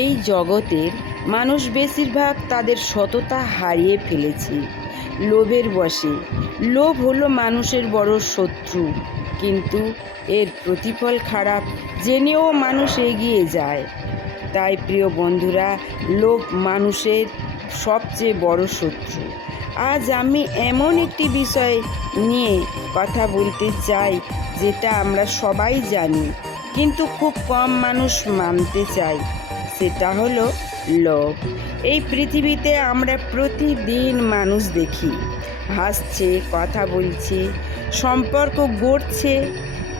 এই জগতের মানুষ বেশিরভাগ তাদের সততা হারিয়ে ফেলেছে লোভের বশে। লোভ হলো মানুষের বড় শত্রু, কিন্তু এর প্রতিফল খারাপ জেনেও মানুষ এগিয়ে যায়। তাই প্রিয় বন্ধুরা, লোভ মানুষের সবচেয়ে বড় শত্রু। আজ আমি এমন একটি বিষয় নিয়ে কথা বলতে চাই যেটা আমরা সবাই জানি, কিন্তু খুব কম মানুষ মানতে চায়। সেটা হলো লোভ। এই পৃথিবীতে আমরা প্রতিদিন মানুষ দেখি, হাসছে, কথা বলছে, সম্পর্ক গড়ছে,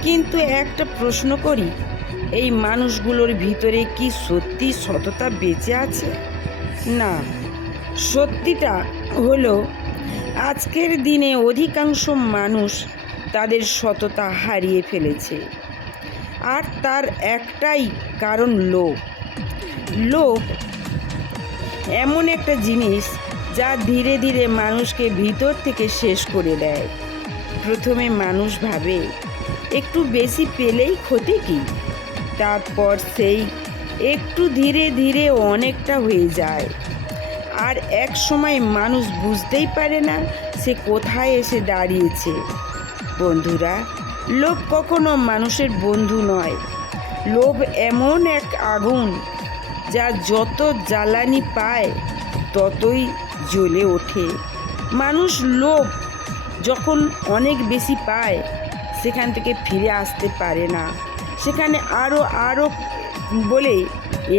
কিন্তু একটা প্রশ্ন করি, এই মানুষগুলোর ভিতরে কি সত্যি সততা বেঁচে আছে? না। সত্যিটা হলো, আজকের দিনে অধিকাংশ মানুষ তাদের সততা হারিয়ে ফেলেছে, আর তার একটাই কারণ লোভ। লোভ এমন একটা জিনিস যা ধীরে ধীরে মানুষকে ভিতর থেকে শেষ করে দেয়। প্রথমে মানুষ ভাবে একটু বেশি পেলেই ক্ষতি কী, তারপর সেই একটু ধীরে ধীরে অনেকটা হয়ে যায়, আর এক সময় মানুষ বুঝতেই পারে না সে কোথায় এসে দাঁড়িয়েছে। বন্ধুরা, লোভ কখনো মানুষের বন্ধু নয়। লোভ এমন এক আগুন যা যত জ্বালানি পায় ততই জ্বলে ওঠে। মানুষ লোভ যখন অনেক বেশি পায় সেখান থেকে ফিরে আসতে পারে না, সেখানে আরও বলে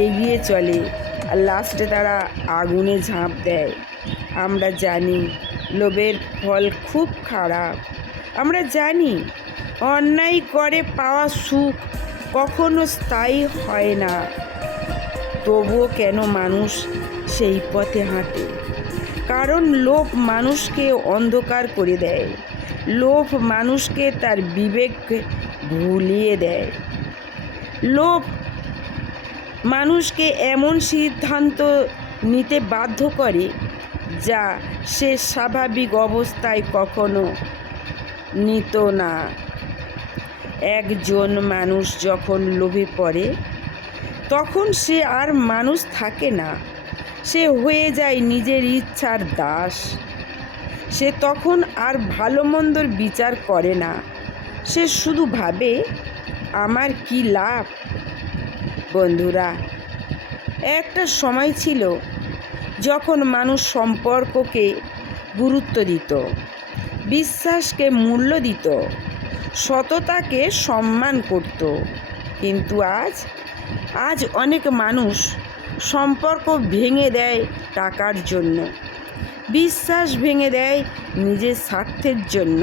এগিয়ে চলে, আর লাস্টে তারা আগুনে ঝাঁপ দেয়। আমরা জানি লোভের ফল খুব খারাপ। আমরা জানি অন্যায় করে পাওয়া সুখ কখনো স্থায়ী হয় না। তবুও কেন মানুষ সেই পথে হাঁটে? কারণ লোভ মানুষকে অন্ধকার করে দেয়। লোভ মানুষকে তার বিবেক ভুলিয়ে দেয়। লোভ মানুষকে এমন সিদ্ধান্ত নিতে বাধ্য করে যা সে স্বাভাবিক অবস্থায় কখনো নিত না। একজন মানুষ যখন লোভে পড়ে তখন সে আর মানুষ থাকে না, সে হয়ে যায় নিজের ইচ্ছার দাস। সে তখন আর ভালো মন্দর বিচার করে না, সে শুধু ভাবে আমার কি লাভ। বন্ধুরা, একটা সময় ছিল যখন মানুষ সম্পর্ককে গুরুত্ব দিত, বিশ্বাসকে মূল্য দিত, সততাকে সম্মান করত। কিন্তু আজ অনেক মানুষ সম্পর্ক ভেঙে দেয় টাকার জন্য, বিশ্বাস ভেঙে দেয় নিজের স্বার্থের জন্য,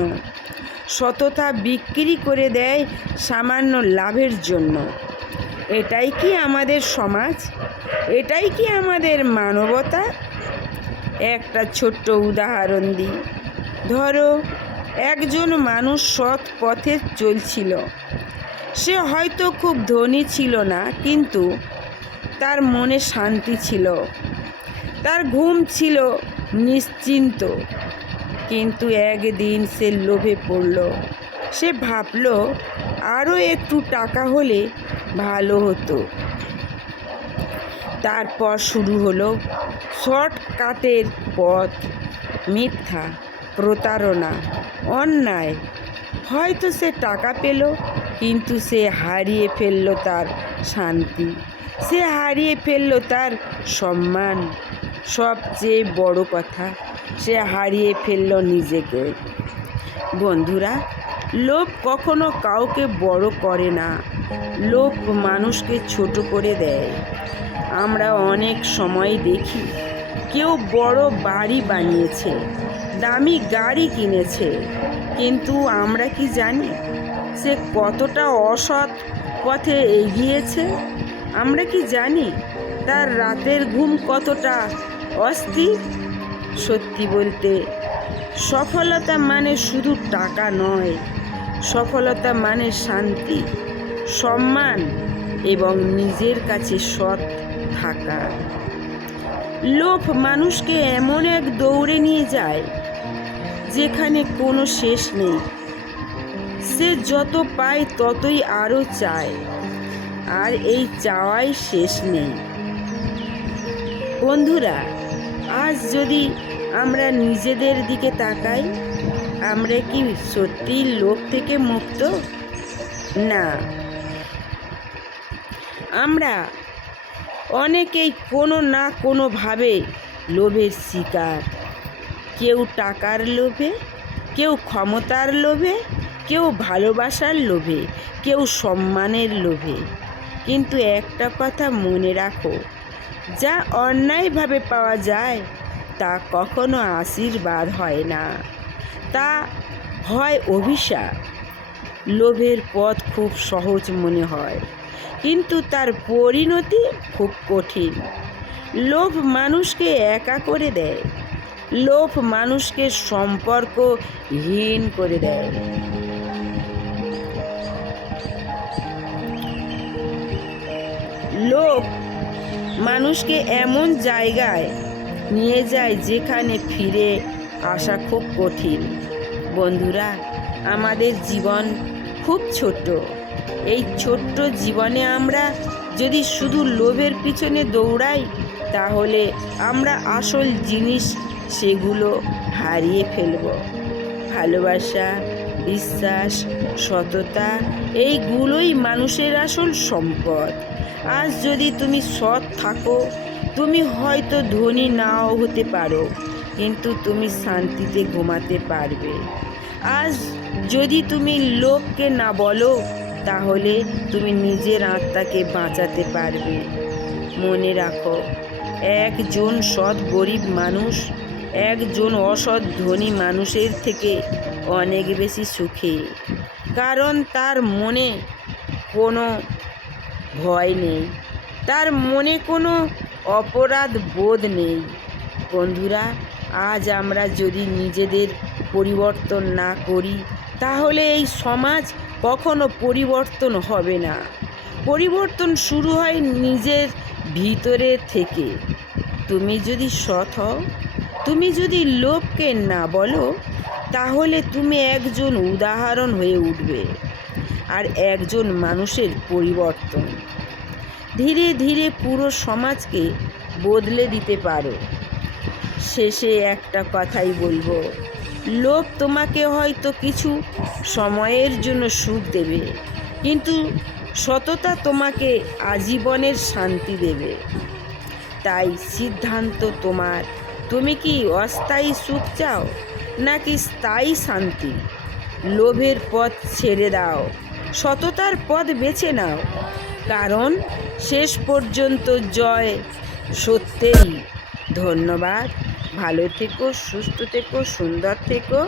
সততা বিক্রি করে দেয় সামান্য লাভের জন্য। এটাই কি আমাদের সমাজ? এটাই কি আমাদের মানবতা? একটা ছোট্ট উদাহরণ দিই। ধরো, একজন মানুষ সৎ পথে চলছিল। সে হয়তো খুব ধনী ছিল না, কিন্তু তার মনে শান্তি ছিল, তার ঘুম ছিল নিশ্চিন্ত। কিন্তু একদিন সে লোভে পড়ল। সে ভাবল আরও একটু টাকা হলে ভালো হতো। তারপর শুরু হলো শর্টকাটের পথ, মিথ্যা, প্রতারণা, অন্যায়। হয়তো সে টাকা পেল, কিন্তু সে হারিয়ে ফেলল তার শান্তি, সে হারিয়ে ফেলল তার সম্মান। সবচেয়ে বড় কথা, সে হারিয়ে ফেলল নিজেকে। বন্ধুরা, লোভ কখনো কাউকে বড় করে না, লোভ মানুষকে ছোট করে দেয়। আমরা অনেক সময় দেখি কেউ বড় বাড়ি বানিয়েছে, দামি গাড়ি কিনেছে, কিন্তু আমরা কি জানি সে কতটা অসৎ পথে এগিয়েছে? আমরা কি জানি তার রাতের ঘুম কতটা অস্থির? সত্যি বলতে, সফলতা মানে শুধু টাকা নয়, সফলতা মানে শান্তি, সম্মান এবং নিজের কাছে সৎ থাকা। লোভ মানুষকে এমন এক দৌড়ে নিয়ে যায় যেখানে কোনো শেষ নেই। সে যত পায় ততই আরও চায়, আর এই চাওয়াই শেষ নেই। বন্ধুরা, আজ যদি আমরা নিজেদের দিকে তাকাই, আমরা কি সত্যি লোভ থেকে মুক্ত? না, আমরা অনেকেই কোনো না কোনোভাবে লোভের শিকার। কেউ টাকার লোভে, কেউ ক্ষমতার লোভে, কেউ ভালোবাসার লোভে, কেউ সম্মানের লোভে। কিন্তু একটা কথা মনে রাখো, যা অন্যায়ভাবে পাওয়া যায় তা কখনো আশীর্বাদ হয় না, তা হয় অভিশাপ। লোভের পথ খুব সহজ মনে হয়, কিন্তু তার পরিণতি খুব কঠিন। লোভ মানুষকে একা করে দেয়, লোভ মানুষকে সম্পর্কহীন করে দেয়। লোভ মানুষকে এমন জায়গায় নিয়ে যায় যেখানে ফিরে আসা খুব কঠিন। বন্ধুরা, আমাদের জীবন খুব ছোট। এই ছোট্ট জীবনে আমরা যদি শুধু লোভের পিছনে দৌড়াই, তাহলে আমরা আসল জিনিস সেগুলো হারিয়ে ফেলব। ভালোবাসা, বিশ্বাস, সততা, এইগুলোই মানুষের আসল সম্পদ। আজ যদি তুমি সৎ থাকো, তুমি হয়তো ধনী নাও হতে পারো, কিন্তু তুমি শান্তিতে ঘুমাতে পারবে। আজ যদি তুমি লোককে না বলো, তাহলে তুমি নিজের আত্মাকে বাঁচাতে পারবে। মনে রাখো, একজন সৎ গরিব মানুষ একজন অসৎ ধনী মানুষের থেকে অনেক বেশি সুখী, কারণ তার মনে কোনো ভয় নেই, তার মনে কোনো অপরাধ বোধ নেই। বন্ধুরা, আজ আমরা যদি নিজেদের পরিবর্তন না করি, তাহলে এই সমাজ কখনো পরিবর্তন হবে না। পরিবর্তন শুরু হয় নিজের ভিতরে থেকে। তুমি যদি সৎ হও, তুমি যদি লোভকে না বলো, তাহলে তুমি একজন উদাহরণ হয়ে উঠবে, আর একজন মানুষের পরিবর্তন। ধীরে ধীরে পুরো সমাজকে বদলে দিতে পারো। শেষে একটা কথাই বলবো, লোভ তোমাকে হয়তো কিছু সময়ের জন্য সুখ দেবে, কিন্তু সততা তোমাকে আজীবনের শান্তি দেবে। তাই সিদ্ধান্ত তোমার। তুমি কি অস্থায়ী সুখ চাও, নাকি স্থায়ী শান্তি? লোভের পথ ছেড়ে দাও, সততার পথ বেছে নাও, কারণ শেষ পর্যন্ত জয় সত্যেরই। ধন্যবাদ। ভালো থেকো, সুস্থ থেকো, সুন্দর থেকো,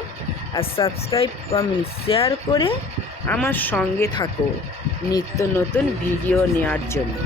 আর সাবস্ক্রাইব, কমেন্ট, শেয়ার করে আমার সঙ্গে থাকো নিত্য নতুন ভিডিও নেওয়ার জন্য।